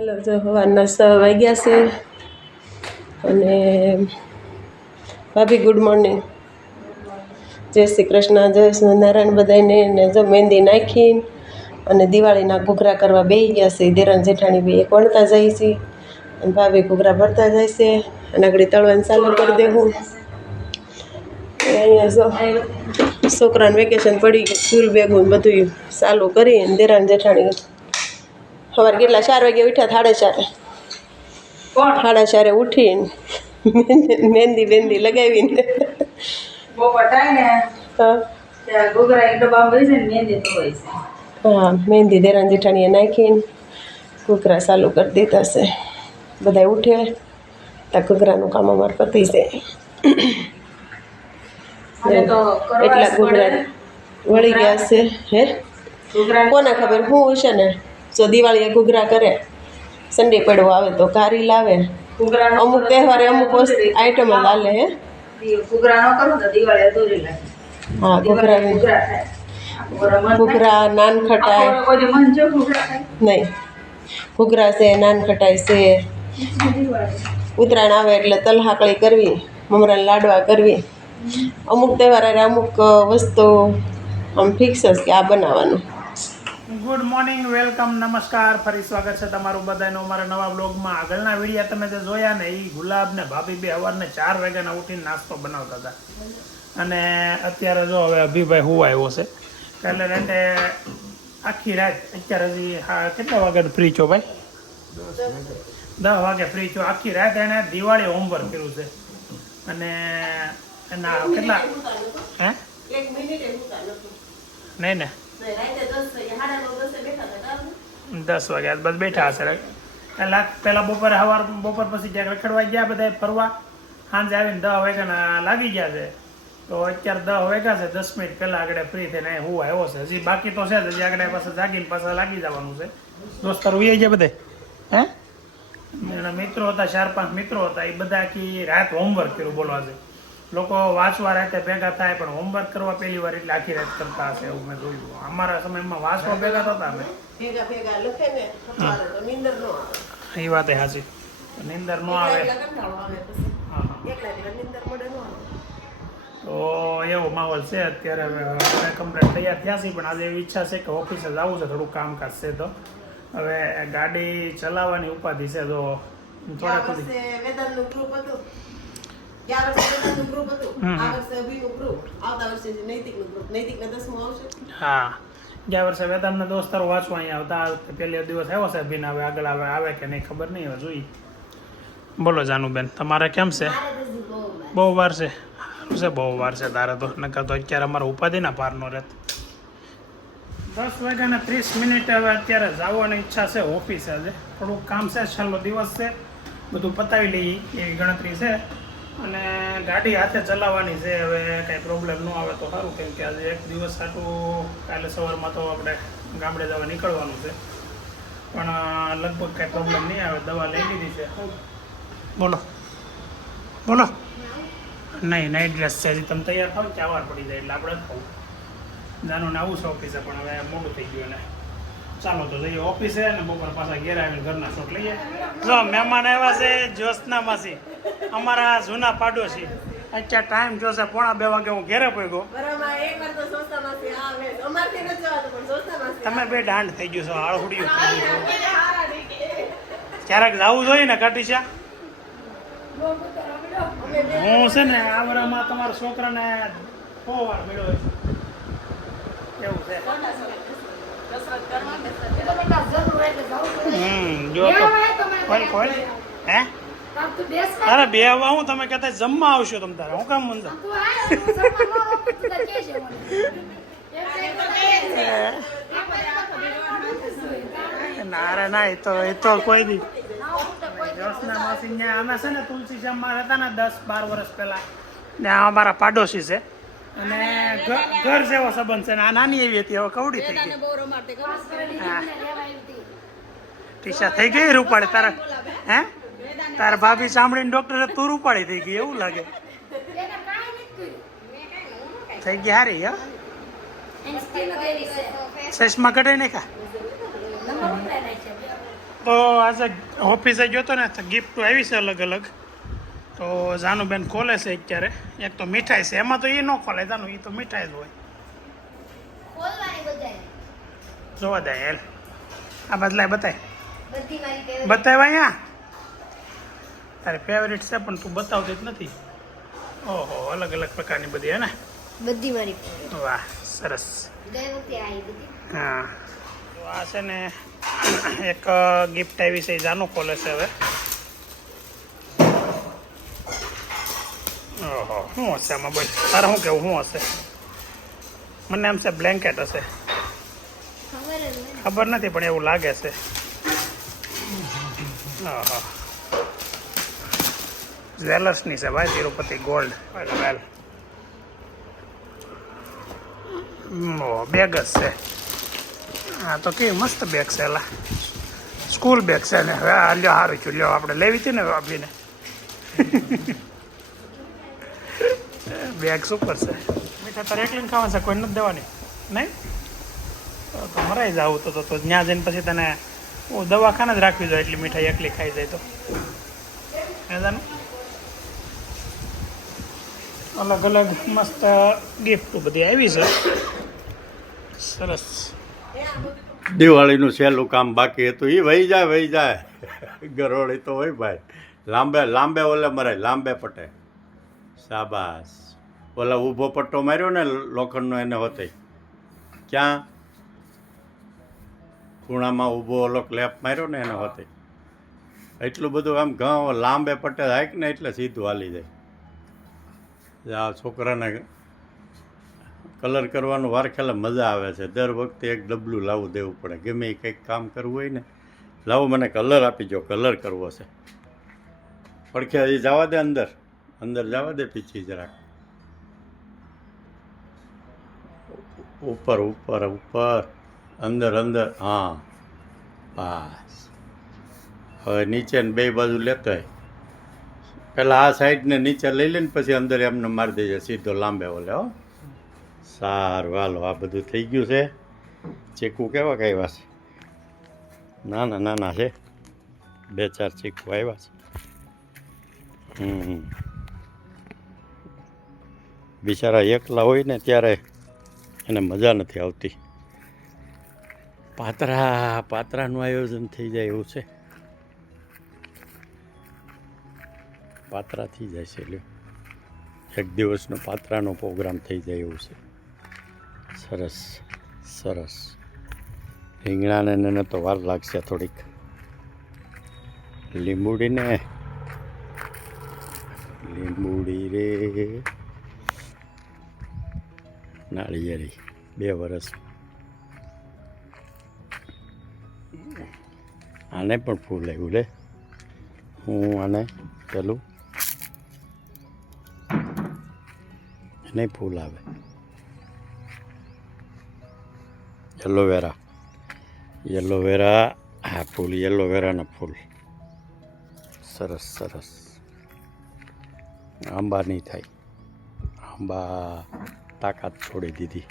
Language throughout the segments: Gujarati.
હાલો, જો સવારના છ વાગ્યા છે અને ભાભી ગુડ મોર્નિંગ જય શ્રી કૃષ્ણ, જય નારાયણ બધાને ને જો મહેંદી નાખીને અને દિવાળીના ઘૂઘરા કરવા બેસી ગયા છે. દેરાણ જેઠાણી બે એક વણતા જાય છે અને ભાભી ઘૂઘરા ભરતા જાય છે. અને આગળ તળવાનું ચાલુ કરી દેવું અહીંયા જો છોકરાને વેકેશન પડી ગયું, સ્કૂલ બેગું બધું ચાલુ કરી અને દેરાણ જેઠાણી સવારે કેટલા? ચાર વાગે ઉઠ્યા સાડા ચારે. સાડા ચારે ઉઠીને મહેંદી બેંદી લગાવીને. હા. છે મહેંદી દેરાન છે. હા જેઠાણીએ નાખીને ઘૂઘરા ચાલુ કરી દીધા છે. બધા ઉઠે. ત્યાં ઘૂઘરાનું કામ અમારે પતી જ એટલા ઘૂઘરા વળી ગયા છે. હે? કોને ખબર? શું હશે ને? જો દિવાળીએ ઘૂઘરા કરે સંડે પડવો આવે તો કારી લાવે. અમુક તહેવારે અમુક વસ્તુ આઈટમો લાલે હે? હા ઘૂઘરા ઘૂઘરા થાય. આખું વરસ મન થાય. ઘૂઘરા નાન ખટાય આખું કોઈ દી મન જો ઘૂઘરા થાય. નહીં. ઘૂઘરા છે નાન ખટાય છે. ઉત્તરાયણ આવે એટલે તલહાકળી કરવી મમરાના લાડવા કરવી. અમુક તહેવાર અમુક વસ્તુ આમ ફિક્સ જ કે આ બનાવવાનું. ગુડ મોર્નિંગ વેલકમ નમસ્કાર. ફરી સ્વાગત છે તમારું બધાનું અમારા નવા બ્લોગમાં આગળના વિડીયા તમે જે જોયા ને એ ગુલાબ ને ભાભી બે સવારને ચાર વાગ્યાના ઉઠીને નાસ્તો બનાવતા હતા. અને અત્યારે જો હવે અભિભાઈ હું આવ્યો છે. કાલે રાતે આખી રાત અત્યારે હજી હા કેટલા વાગે ફ્રી છો ભાઈ? દસ વાગે ફ્રી છો. આખી રાત એને દિવાળી હોમવર્ક કર્યું છે. અને એના કેટલા હે? નહીં ને દસ વાગ્યા બસ બેઠા હશે. પહેલા પહેલાં બપોરે સવાર બપોર પછી ક્યાંક રખડવા ગયા બધા ફરવા. સાંજે આવીને દસ વાગ્યાના લાગી ગયા છે. તો અત્યારે દસ વાગ્યા છે, દસ મિનિટ પહેલાં આગળ ફ્રી થઈને હું આવ્યો છે. હજી બાકી તો છે જ, હજી આગળ પાછા જાગીને પાછા લાગી જવાનું છે. દોસ્તાર ઉઈ ગયા બધે હે? એના મિત્રો હતા, ચાર પાંચ મિત્રો હતા, એ બધા આખી રાત હોમવર્ક કર્યું બોલવા છે. લોકો વાંચવા રાતે ભેગા થાય પણ હોમવર્ક કરવા પહેલી વાર એટલે આખી રાત કરતા હશે એવું મેં જોયું. અમારા સમયમાં વાંચવા ભેગા થતા અમે. ભેગા ભેગા લખે ને નીંદર ન આવે. એ વાત સાચી નિંદર નો આવે. તો એવો માહોલ છે. અત્યારે અમે કમ્પ્લીટ તૈયાર થયા છીએ પણ આજે એવી ઈચ્છા છે કે ઓફિસે જવું છે થોડું કામકાજ છે તો. હવે ગાડી ચલાવવાની ઉપાધિ છે તો થોડાક વેદાંતનું ગ્રુપ હતું. ગયા વર્ષે ગ્રુપ હતું. હમ. આ વર્ષે અભિનું ગ્રુપ આવતા વર્ષે નૈતિકનું ગ્રુપ નૈતિકના દસમું આવશે. હા. ગયા વર્ષે વેદાંતના દોસ્તારો વાંચવા અહીંયા આવતા. આ વખતે પહેલો દિવસ આવ્યો છે અભિન હવે આગળ આવે આવે કે નહીં ખબર નહીં હવે જોઈએ. બોલો જાનુબેન તમારે કેમ છે? બહુ વાર છે. સારું છે બહુ વાર છે તારે તો. નકર તો અત્યારે અમારે ઉપાધિના પારનો રહેત દસ વાગ્યાના ત્રીસ મિનિટ હવે અત્યારે જવાની ઈચ્છા છે ઓફિસે આજે. થોડુંક કામ છે છેલ્લો દિવસ છે. બધું પતાવી લઈએ એવી ગણતરી છે. અને ગાડી હાથે ચલાવવાની છે હવે કાંઈ પ્રોબ્લેમ ન આવે તો સારું કેમ કે આજે એક દિવસ સાટું કાલે સવારમાં તો આપણે ગામડે જવા નીકળવાનું છે. પણ લગભગ કાંઈ પ્રોબ્લેમ નહીં આવે દવા લઈ લીધી છે. બોલો. બોલો. નહીં નાઇટ ડ્રેસ છે હજી તમે તૈયાર થાવ ચાવાર પડી જાય એટલે આપણે જ થવું જાનું આવું છે ઓફિસે પણ હવે મોડું થઈ ગયું ને ચાલો તો જઈએ ઓફિસે અને બપોર પાછા ઘેર આવીને ઘરના શોટ લઈએ. જો મહેમાન આવ્યા છે જ્યોત્સના માસી અમારા જૂના પાડોશી. અત્યારે ટાઈમ જોશે પોણા બે વાગે હું ઘેરે પહોંચ્યો. તમે બે દાંડ થઈ ગયું છો આળહુડિયું ક્યારેક જવું જોઈએ ને કાટીશા હું છે ને આ વરામાં તમારા છોકરાને બહુ વાર મળ્યો એવું છે. અરે બે હવા હું તમે કહેતા જમવા આવશો તમે તારે હું કામ મંદા ના રે ના એ તો એ તો કોઈ નહીં જોશના માસી અમે છે ને તુલસી શ્યામમાં રહેતા ને દસ બાર વર્ષ પહેલા. ને આ અમારા પાડોશી છે. અને ઘર જેવો સંબંધ છે ને આ નાની એવી હતી હવે કવડી થઈ ગઈ. હા. ટીશા થઈ ગઈ રૂપાળી? તારા હે? તારા ભાભી સાંભળીને ડોક્ટરે તું રૂપાળી થઈ ગઈ એવું લાગે? થઈ ગઈ હારી હા? ચશ્મા કઢાઈ નાખા તો આજે ઓફિસે ગયો તો ને ગિફ્ટ આવી છે અલગ અલગ તો જાનુબેન ખોલે છે અત્યારે. એક તો મીઠાઈ છે. એમાં તો એ ન ખોલે જાનુ એ તો મીઠાઈ જ હોય. જોવા દે હેલ. આ બદલાય બતાય. બતાવ્યા અહીંયા? તારી ફેવરિટ છે પણ તું બતાવતી જ નથી. ઓહો અલગ અલગ પ્રકારની બધી હે ને? બધી મારી વાહ સરસ. હા. તો આ છે ને એક ગિફ્ટ આવી છે જાનું ખોલે છે હવે. શું હશે આમાં બોલ? તારે શું કેવું શું હશે? મને એમ છે બ્લેન્કેટ હશે. ખબર નથી પણ એવું લાગે છે. જ્વેલર્સની છે ભાઈ તિરુપતિ ગોલ્ડ વેલ બેગ જ છે. હા તો કેવી મસ્ત બેગ છે એલા સ્કૂલ બેગ છે ને. હવે આ લ્યો સારું છું લ્યો આપણે લેવી હતી ને આપીને બેગ સુપર છે. મીઠા તારે એકલીને ખાવા છે, કોઈ નથી દેવાની. નહીં? તો મરાઈ જાવ તો તો ત્યાં જઈને પછી તને હું દવાખાને જ રાખવી જોઈએ, એટલી મીઠાઈ એકલી ખાઈ જાય તો. જાનું અલગ અલગ, મસ્ત ગિફ્ટ બધી આવી છે. સરસ. દિવાળીનું સહેલું કામ બાકી હતું. એ વહી જાય વહી જાય. ગરોળી તો હોય ભાઈ. લાંબે લાંબે ઓલે મરાય, લાંબે પટે. શાબાશ. ઓલા ઊભો પટ્ટો માર્યો ને લોખંડનો એને હોતે. ક્યાં? ખૂણામાં ઊભો ઓલો ક્લેપ માર્યો ને એને હોતે. એટલું બધું આમ ઘઉં લાંબે પટ્ટે હાઈક ને એટલે સીધું હાલી જાય. આ છોકરાને કલર કરવાનું વારખેલા મજા આવે છે. દર વખતે એક ડબલું લાવવું દેવું પડે. ગમે એ કંઈક કામ કરવું હોય ને, લાવો મને કલર આપી જો કલર કરવો છે. પડખે હજી જવા દે અંદર. અંદર જવા દે, પીછી જરાક ઉપર ઉપર ઉપર. અંદર અંદર. હા. બસ. હવે નીચે ને બે બાજુ લેતો હોય. પહેલાં આ સાઈડને નીચે લઈ લઈને પછી અંદર એમને મારી દેજે, સીધો લાંબે ઓલે, હો. સારું, હાલો, આ બધું થઈ ગયું છે. ચીકુ કેવા આવ્યા છે? ના ના નાના છે. બે, ચાર ચીકુ આવ્યા છે. હમ. બિચારા એકલા હોય ને ત્યારે એને મજા નથી આવતી. પાતરા, પાતરાનું આયોજન થઈ જાય એવું છે. પાતરા થઈ જાય છે લ્યો એક દિવસનો પાત્રાનો પ્રોગ્રામ થઈ જાય એવું છે. સરસ સરસ. રીંગણાને એને તો વાર લાગશે થોડીક. લીંબુડીને. લીંબુડી રે. નાળિયેરી બે વરસ. આને પણ ફૂલ આવ્યું લે. હું આને પેલું એને ફૂલ આવે. એલોવેરા એલોવેરા હા, ફૂલ એલોવેરાના ફૂલ. સરસ સરસ. આંબા નહીં થાય. આંબા. તાકાત છોડી દીધી.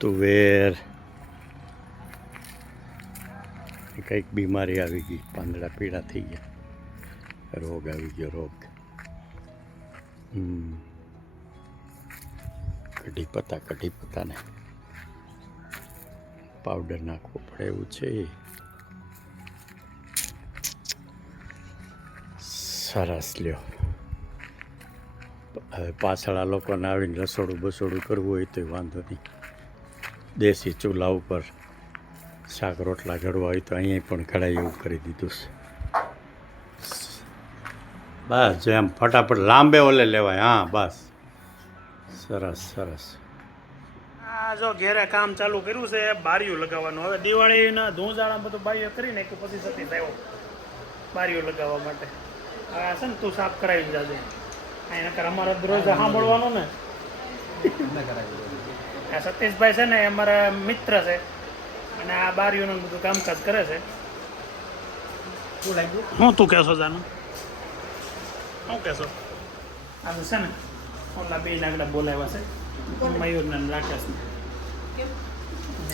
તુવેર કંઈક બીમારી આવી ગઈ. પાંદડા પીળા થઈ ગયા. રોગ આવી ગયો, રોગ. કઢી પત્તા, કઢી પત્તાને પાવડર નાખવો પડે એવું છે. સરસ લ્યો હવે પાછળ આ લોકોને આવીને રસોડું બસોડું કરવું હોય તો વાંધો નહીં. દેશી ચૂલા ઉપર શાક રોટલા ઘડવા હોય તો અહીંયા પણ કઢાઈ એવું કરી દીધું છે. બસ જેમ ફટાફટ લાંબે ઓલે લેવાય. હા, બસ. સરસ સરસ. આ જો ઘેરે કામ ચાલુ કર્યું છે, બારીઓ લગાવવાનું. હવે દિવાળીના ધૂંઝાળા બધું બારીઓ કરી નાખ્યું પછી સતી થયો બારીઓ લગાવવા માટે. આ છે ને તું સાફ કરાવી જાજે એના કરે અમારે રોજ સાંભળવાનું ને. આ સતીશભાઈ છે ને એ અમારા મિત્ર છે. અને આ બારીઓનું બધું કામકાજ કરે છે. હું તું કહેશો જાનું? શું કહેશો? આ છે ને ઓલા બે નાગડા બોલાવ્યા છે. મયુર ને રાકેશને.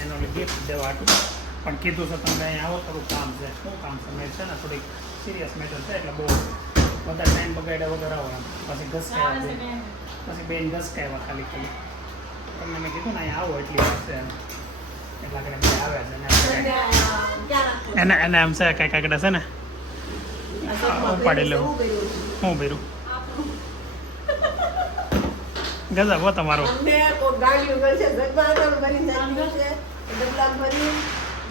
એનો ગિફ્ટ દેવા હતું પણ કીધું છે તમે અહીંયા આવો થોડું કામ છે. શું કામ છે મેં છે ને? થોડીક સિરિયસ મેટર છે એટલે બહુ બધા ટાઈમ બગાડ્યા વગર આવો પછી ઘસકાયા બે પછી બેન. ઘસકાવ્યા ખાલી ખાલી. તમને મેં કીધું ને અહીંયા આવો એટલી વાત છે એટલા કરે આવે છે એને એને એમ છે કાંઈ કાંકડા છે ને? ઉપાડી હું ભર્યું ગજબ હો તમારો. ગાડીઓ કરશે ભરી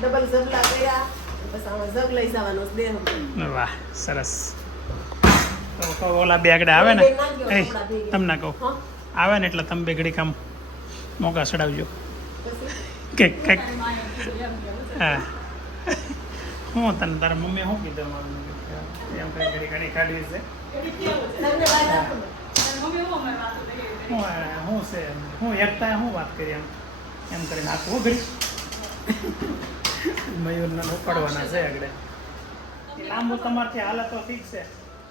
ડબલ ઝબલા કર્યા બસ આમાં ઝગ લઈ જવાનો દેહ વાહ સરસ. તો ઓલા બે આગળ આવે ને? એ તમને કહું. આવે ને એટલે તમે બે ઘડી કામ મોકા ચડાવજો કે કંઈક હા. હું તને તારા મમ્મી શું કીધું મારું એમ કઈ ઘડી ઘડી કાઢી છે હું છે હું એકતા હું વાત કરી એમ. એમ કરીને આખું ઘડી મયુરના ઉપાડવાના છે આગળ. લાંબુ તમારથી હાલત તો ઠીક છે.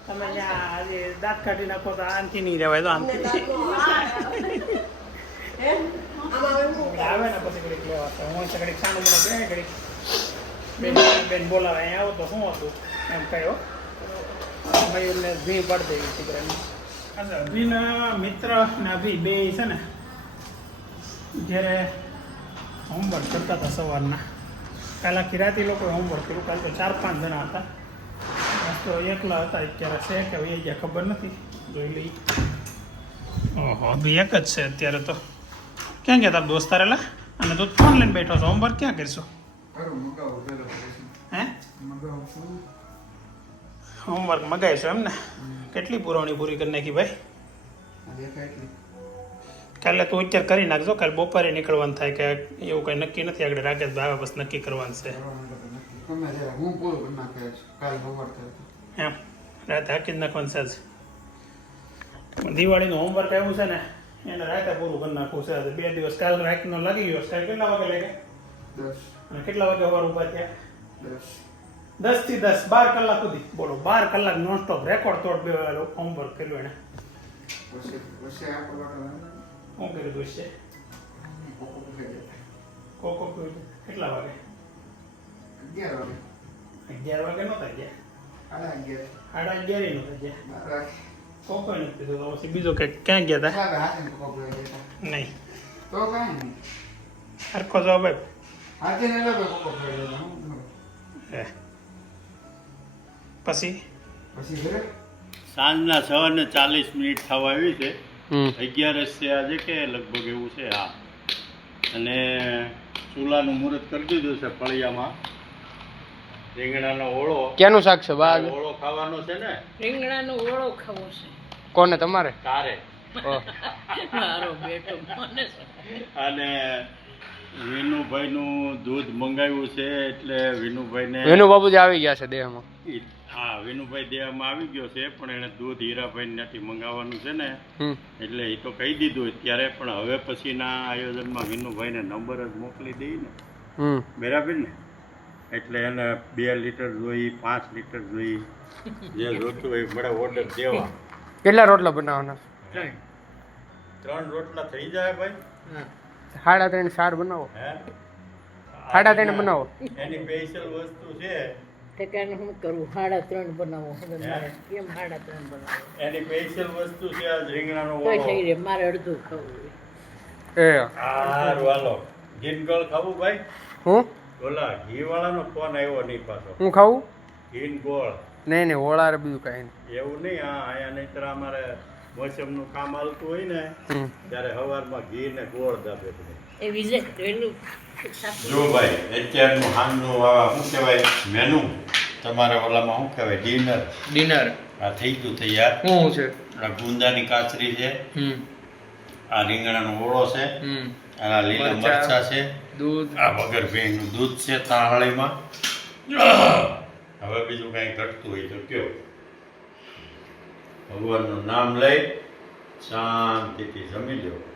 તમે અહીંયા આજે દાંત કાઢી નાખો તો આનથી નહીં રહેવાય તો આનથી આવે ને પછી ઘડીક લેવા તો. હું ઘડીક સાનું મને બે ઘડીક બેન બેન બોલાવે અહીંયા આવો તો શું હતું? એમ કહ્યો મયુરને ભી પાડી દેવી દીકરાની અચ્છા અભિના મિત્ર ને અભી બે છે ને. જ્યારે હોમવર્ક કરતા હતા સવારના. કાલ આખી રાતે લોકોએ હોમવર્ક કર્યું. કાલ તો ચાર પાંચ જણા હતા. આજ તો એકલા હતા. અત્યારે છે કે એ ગયા ખબર નથી. જોઈ લઈ ઓહો બી એક જ છે અત્યારે તો. ક્યાં ગયા તાર દોસ્તાર એલા? અને તું ફોન લઈને બેઠો છો. હોમવર્ક ક્યાં કરશો? હે? હોમવર્ક મગાવીશું એમ ને? કેટલી પુરવણી પૂરી કરી નાખી ભાઈ? કાલે તું અત્યારે કરી નાખજો કાલે બપોરે નીકળવાનું થાય કે એવું કંઈ નક્કી નથી આગળ. રાકેશ ભાઈ બસ નક્કી કરવાનું છે. એમ. રાતે હાકી જ નાખવાનું છે. દિવાળીનું હોમવર્ક આવ્યું છે ને, એને રાતે પૂરું કરી નાખવું છે બે દિવસ કાલ રાતનો લાગી ગયો કાલે કેટલા વાગે લાગે? કેટલા વાગે સવાર ઊભા થયા? દસથી દસ. બાર કલાક સુધી. બોલો, બાર કલાક નોન સ્ટોપ રેકોર્ડ તોડ હોમવર્ક કર્યું એને. શું કર્યું દોસ્ત છે કોકો કર્યું કેટલા વાગે? અગિયાર વાગે. અગિયાર વાગે નહોતા ગયા? સાડા અગિયાર. સાડા અગિયાર નહોતા ગયા? કોકો નથી કીધું તો પછી બીજો કે ક્યાં ગયા હતા નહીં. તો કાંઈ નહીં. હરખો જવાબ આપ હાથે ને કોક. પછી? પછી સાંજના છ ને ચાલીસ મિનિટ થવા આવી છે. અગિયારસ છે આજે કે લગભગ એવું છે હા. અને ચૂલાનું મુહૂર્ત કરી દીધું છે ફળિયામાં. રીંગણાનો ઓળો. ક્યાંનું શાક છે બા ઓળો ખાવાનો છે ને? રીંગણાનો ઓળો ખાવો છે. કોને તમારે? તારે. મારો બેટો મને અને વિનુભાઈનું દૂધ મંગાવ્યું છે એટલે વિનુભાઈને વિનુ બાબુજી આવી ગયા છે દેહમાં. હા વિનુભાઈ દેવામાં આવી ગયો છે પણ એને દૂધ હીરાભાઈ નથી મંગાવવાનું છે ને એટલે એ તો કહી દીધું ત્યારે પણ હવે પછીના આયોજનમાં વિનુભાઈને નંબર જ મોકલી દઈએ ને. બરાબર ને? એટલે એને બે લીટર જોઈ પાંચ લીટર જોઈ જે જોતું હોય એ મળે ઓર્ડર દેવા. કેટલા રોટલા બનાવવાના? ત્રણ. રોટલા થઈ જાય ભાઈ. સાડા ત્રણ સાર બનાવો. હે? સાડા ત્રણ બનાવો. એની સ્પેશિયલ વસ્તુ છે ઠેકાને શું કરું? હાડા ત્રણ બનાવો. હવે મારે કેમ હાડા ત્રણ બનાવો? એની સ્પેશિયલ વસ્તુ છે આ રીંગણાનો તોય થઈ ઓળો. રે મારે અડધું ખાવું એ. હારું વાલો ગીનગળ ખાવું ભાઈ? હું? ઓલા ઘી વાળાનો ફોન આવ્યો નહીં પાછો. હું ખાવું? ઘીન ગોળ. નહીં નહીં ઓળારે બીજું કાંઈ નહીં. એવું નહીં હા અહીંયા નહીં અમારે મોસમનું કામ હાલતું હોય ને ત્યારે સવારમાં ઘી ને ગોળ દાબે બધું એ વિજય પેલું જો ભાઈ અત્યારનું હાલનું આ શું કહેવાય મેનુ તમારા ઓલામાં શું કહેવાય ડિનર ડિનર આ થઈ ગયું તૈયાર? શું છે? આ ગુંદાની કાચરી છે. આ રીંગણાનો ઓળો છે. આ લીલા મરચાં. છે. દૂધ. આ વગર ભેંનું દૂધ છે તાળીમાં હવે બીજું કાંઈ ઘટતું હોય તો કયો? ભગવાનનું નામ લઈ શાંતિથી જમી લો.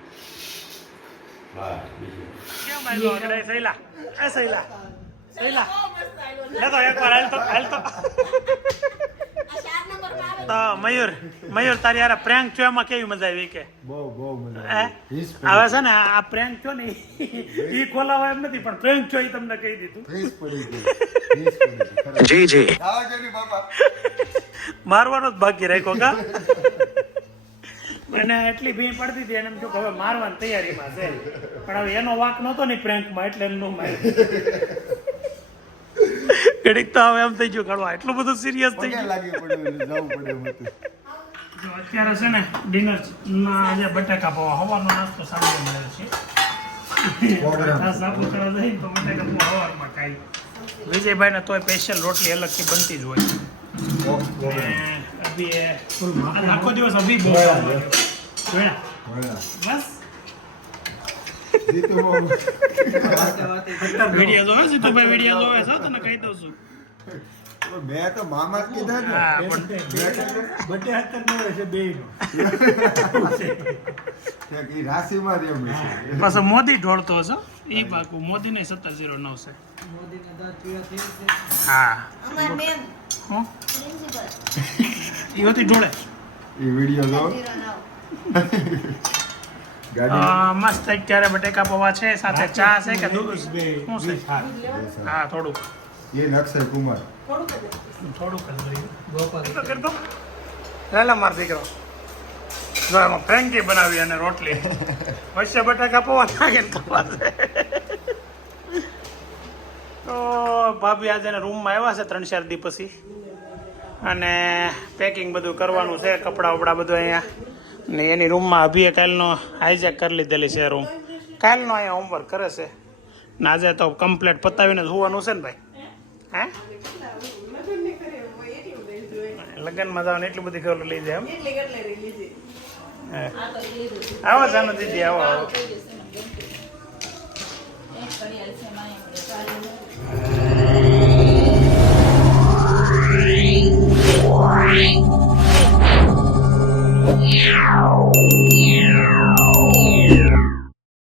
મયુર મયુર તારી યાર પ્રેન્ક છો એમાં કેવી મજા આવી કે બહુ બહુ મજા આવે છે ને આ પ્રેન્ક છો ને એ ખોલાવા એમ નથી પણ પ્રેન્ક છો એ તમને કહી દીધું. જી જી મારવાનો જ બાકી રાખ્યો કા અને એટલી ભીડ પડતી હતી એને એમ થયું કે હવે મારવાની તૈયારીમાં છે. પણ હવે એનો વાક નહોતો ને પ્રેન્કમાં એટલે એમ નો માર્યો. ઘડીક તો હવે એમ થઈ ગયું કાઢવા એટલું બધું સિરિયસ થઈ ગયું. લાગી પડ્યું જવું પડે જો અત્યારે છે ને ડિનર ના આજે બટાકા પૌવા હવાનો નાસ્તો સાંજે મળે છે. પ્રોગ્રામ આ સાપુતારા જઈને તો બટાકા પૌવા હવારમાં ખાઈ. વિજયભાઈને તોય સ્પેશિયલ રોટલી અલગથી બનતી જ હોય. અભી આખો દિવસ અભી બહુ. જોયા? બસ જોવે વીડિયો જોવે છે તને કહી દઉં છું મેં તો મામા કીધા ને ક્યાંક ઈ રાશિમાં છે પાછો મોદી ઢોળતો હશે એ પાકું મોદી ને સત્તર જીરો નવ છે હા અમાર મેમ હું એ હોતી ઢોળે ઈ વીડિયો અ, મસ્ત અત્યારે બટેકા પૌવા છે સાથે ચા છે કે દૂધ શું છે? હા થોડુંક. એ અક્ષય કુમાર. થોડુંક જ જોયું લે કરતો માર દીકરો. જો એમાં ફ્રેન્કી બનાવી અને રોટલી. વચ્ચે બટાકા પૌવા નાખીને ખાવા છે. તો ભાભી આજે એના રૂમમાં આવ્યા છે ત્રણ ચાર દી પછી. અને પેકિંગ બધું કરવાનું છે કપડાં વપડા બધું અહીંયા. ને એની રૂમમાં અભીએ કાલનો હાઈજેક કરી લીધેલી છે રૂમ કાલનો અહીંયા હોમવર્ક કરે છે. ને આજે તો કમ્પ્લેટ પતાવીને જ હોવાનું છે ને ભાઈ. હે? લગ્નમાં જવાનું એટલી બધી ખબર લઈ જાય એમ. આવો જાનો દીદી, આવો આવો. Yeah. Yeah.